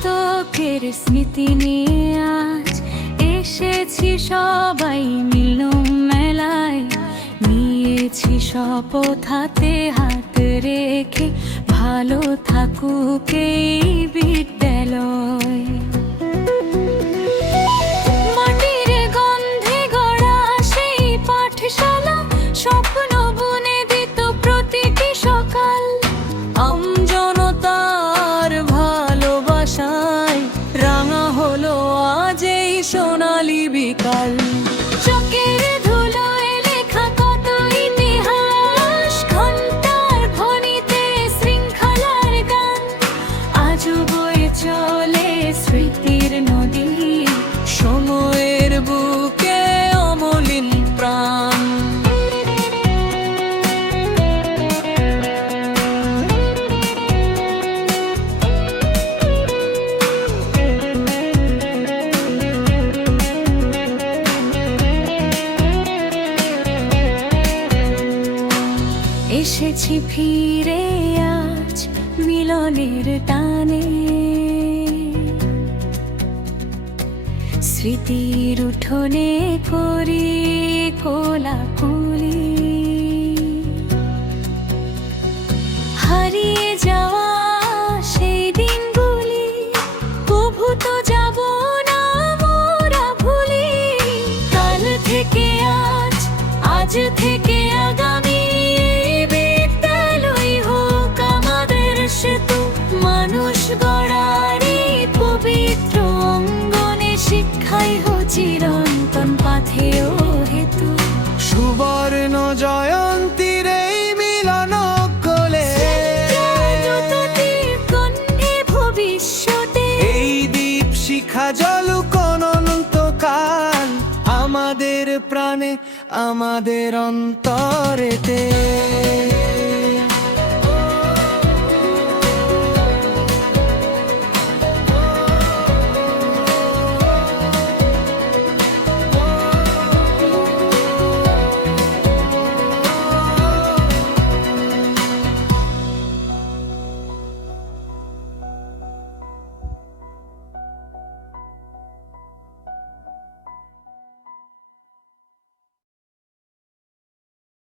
শতকের স্মৃতি নিয়ে আজ এসেছি সবাই মিলন মেলায়। নিয়েছি শপথ হাতে হাত রেখে, ভালো থাকুক এই বিদ্যালয়। মাটির গন্ধে গড়া সেই পাঠশালা স্বপ্ন বুনে দিত প্রতিটি সকাল। আমজনতার ভালোবাসায় রাঙা হলো আজ এই সোনালী বিকাল। চোখের ধুলোয় লেখা কত ইতিহাস, ঘন্টার ধ্বনিতে শৃঙ্খলার গান। আজও বয়ে চলে স্মৃতির নদী, সময়ের বুকে অমলিন প্রাণ। এসেছি ফিরে আজ মিলনের টানে, স্মৃতির উঠোনে করি কোলাকুলি। হারিয়ে যাওয়া সেই দিনগুলি কভু তো যাব না মোরা ভুলি। কাল থেকে আজ, আজ থেকে আগামী, বিদ্যালয় হোক আমাদের সেতু। মানুষ গড়ার এই পবিত্র অঙ্গনে শিক্ষাই হোক চিরন্তন পাথেয় হেতু। সুবর্ণ জয়ন্তীর এই মিলন কোলে, ভবিষ্যতে এই দীপ শিখা জ্বলুক অনন্তকাল আমাদের প্রাণে, আমাদের অন্তরেতে।